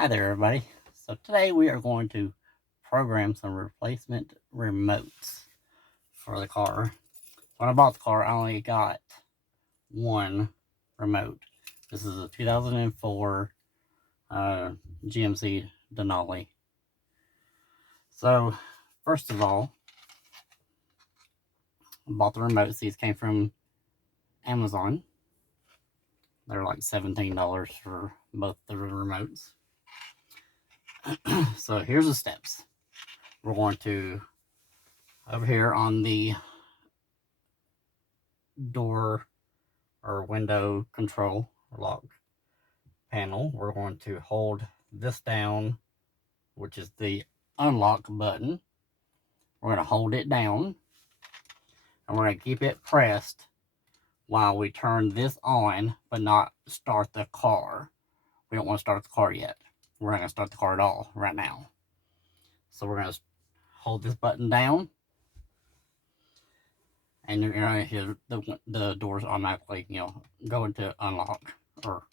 Hi there, everybody. So today we are going to program some replacement remotes for the car. When I bought the car, I only got one remote. This is a 2004 GMC Denali. So first of all, I bought the remotes. These came from Amazon. They're like $17 for both the remotes. So here's the steps. We're going to, over here on the door or window control or lock panel, we're going to hold this down, which is the unlock button. We're going to hold it down and we're going to keep it pressed while we turn this on, but not start the car. We don't want to start the car yet. We're not going to start the car at all right now. So we're going to hold this button down, and you're going to hear the doors automatically, go into unlock, or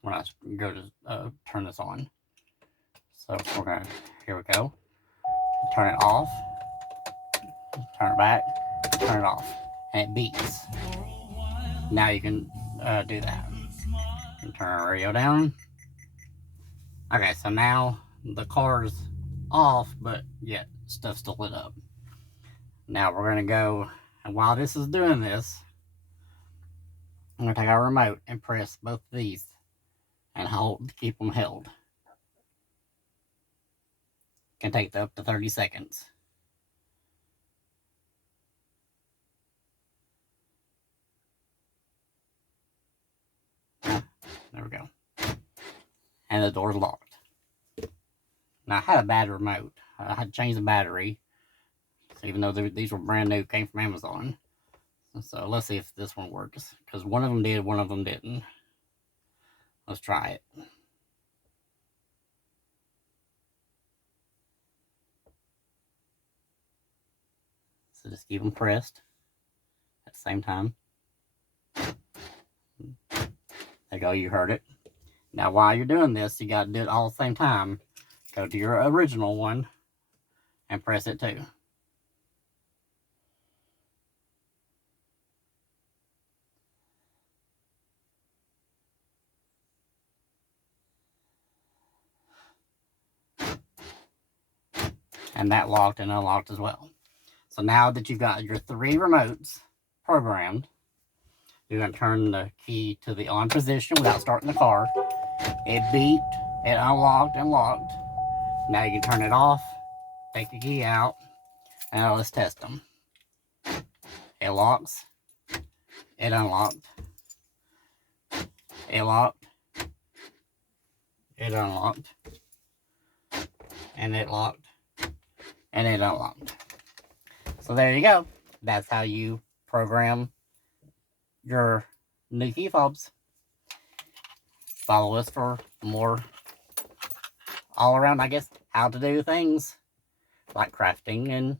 when I go to turn this on. So we're going to, here we go. Turn it off, turn it back, turn it off, and it beeps. Now you can do that. You can turn our radio down. Okay, so now the car's off, but yet stuff's still lit up. Now we're going to go, and while this is doing this, I'm going to take our remote and press both of these and hold, keep them held. Can take up to 30 seconds. There we go. And the door's locked. Now I had a bad remote. I had to change the battery. So even though these were brand new, came from Amazon. So let's see if this one works. Because one of them did, one of them didn't. Let's try it. So just keep them pressed at the same time. There you go, you heard it. Now while you're doing this, you got to do it all at the same time. Go to your original one and press it too. And that locked and unlocked as well. So now that you've got your 3 remotes programmed, you're going to turn the key to the on position without starting the car. It beeped, it unlocked and locked. Now you can turn it off, take the key out, and now let's test them. It locks, it unlocked, it locked, it unlocked, and it locked, and it unlocked. So there you go. That's how you program your new key fobs. Follow us for more all around, I guess, how to do things like crafting, and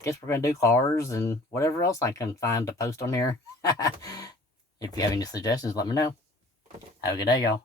I guess we're going to do cars and whatever else I can find to post on here. If you have any suggestions, let me know. Have a good day, y'all.